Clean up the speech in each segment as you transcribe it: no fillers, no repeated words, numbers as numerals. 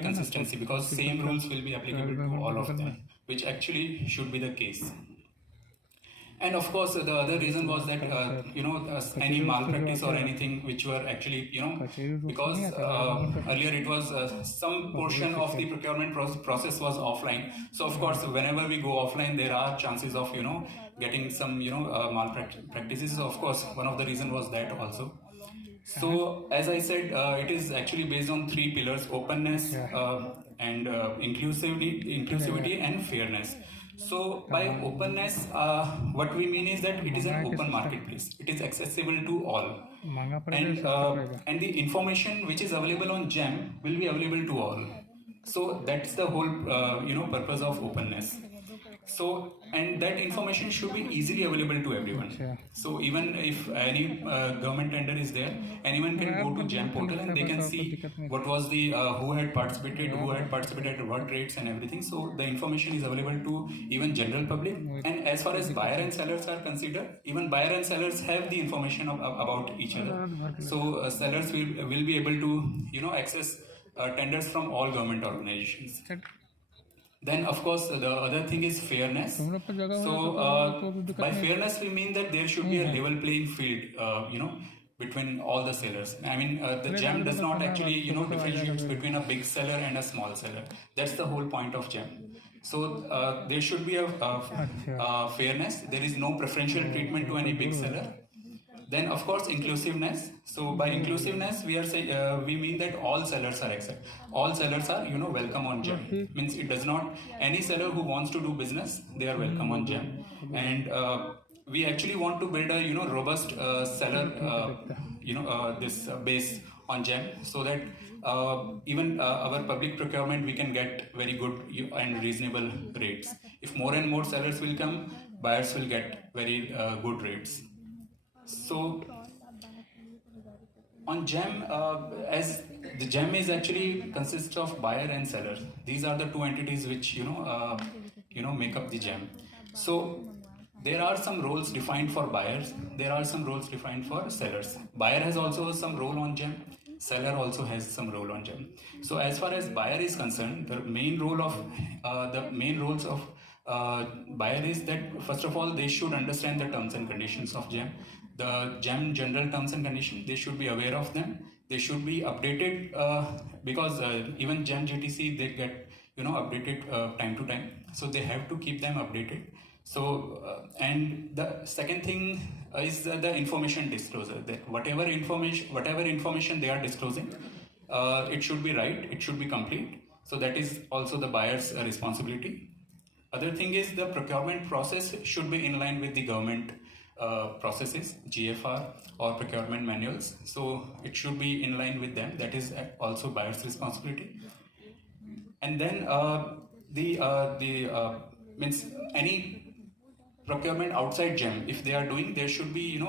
consistency, because same rules will be applicable to all of them, which actually should be the case. And of course, the other reason was that any malpractice or anything which were actually because earlier it was some portion of the procurement process was offline. So of course, whenever we go offline, there are chances of getting some malpractices. So of course, one of the reason was that also. So as I said, it is actually based on three pillars: openness, and inclusivity and fairness. So by openness, what we mean is that it is an open marketplace. It is accessible to all, and the information which is available on GEM will be available to all. So that's the whole purpose of openness. So, and that information should be easily available to everyone. So even if any government tender is there, anyone can go to GEM portal and they can see what was the who had participated at what rates and everything. So the information is available to even general public. And as far as buyer and sellers are considered, even buyer and sellers have the information about each other. So sellers will be able to access tenders from all government organizations. Then of course the other thing is fairness. So by fairness we mean that there should be a level playing field between all the sellers. I mean the GEM does not actually differentiate between a big seller and a small seller. That's the whole point of GEM. So there should be a fairness. There is no preferential treatment to any big seller. Then of course inclusiveness. So by inclusiveness we are saying we mean that all sellers are accepted. All sellers are welcome on GEM. Means it does not, any seller who wants to do business, they are welcome on GEM. And we actually want to build a robust seller this base on GEM, so that even our public procurement we can get very good and reasonable rates. If more and more sellers will come, buyers will get very good rates. So on GEM, as the GEM is actually consists of buyer and seller. These are the two entities which make up the GEM. So there are some roles defined for buyers. There are some roles defined for sellers. Buyer has also some role on GEM. Seller also has some role on GEM. So as far as buyer is concerned, the main roles of buyer is that first of all they should understand the terms and conditions of GEM. The GEM general terms and conditions, they should be aware of them. They should be updated because even GEM GTC, they get updated time to time. So they have to keep them updated. So and the second thing is the information disclosure. That whatever information they are disclosing, it should be right. It should be complete. So that is also the buyer's responsibility. Other thing is the procurement process should be in line with the government processes, GFR or procurement manuals. So it should be in line with them. That is also buyer's responsibility. And then means any procurement outside GEM, if they are doing, there should be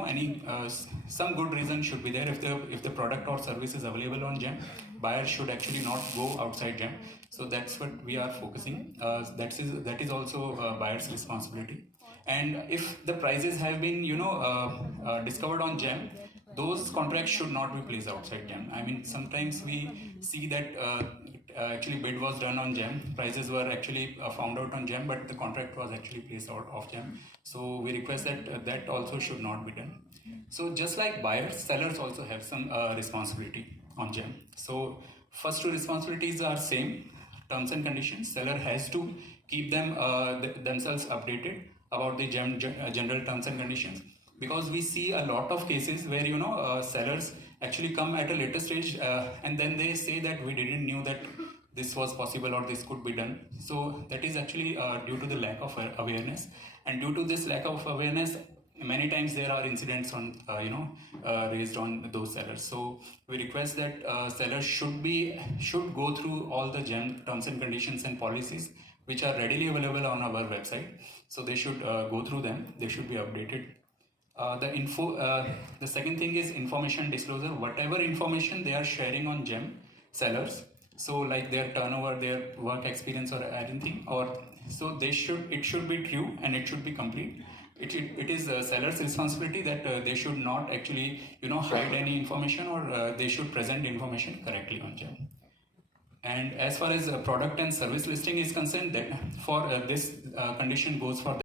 some good reason should be there. If the product or service is available on GEM, buyers should actually not go outside GEM. So that's what we are focusing. That is also buyer's responsibility. And if the prices have been discovered on GEM, those contracts should not be placed outside GEM. I mean, sometimes we see that actually bid was done on GEM, prices were actually found out on GEM, but the contract was actually placed out of GEM. So we request that that also should not be done. So just like buyers, sellers also have some responsibility on GEM. So first two responsibilities are same, terms and conditions. Seller has to keep them themselves updated about the GEM general terms and conditions, because we see a lot of cases where sellers actually come at a later stage and then they say that we didn't knew that this was possible or this could be done. So that is actually due to the lack of awareness, and due to this lack of awareness, many times there are incidents on raised on those sellers. So we request that sellers should go through all the GEM terms and conditions and policies which are readily available on our website. So they should go through them. They should be updated. The second thing is information disclosure. Whatever information they are sharing on GEM sellers, so like their turnover, their work experience or anything, or so it should be true and it should be complete. It is a seller's responsibility that they should not actually hide any information, or they should present information correctly on GEM. And as far as product and service listing is concerned, that for this condition goes for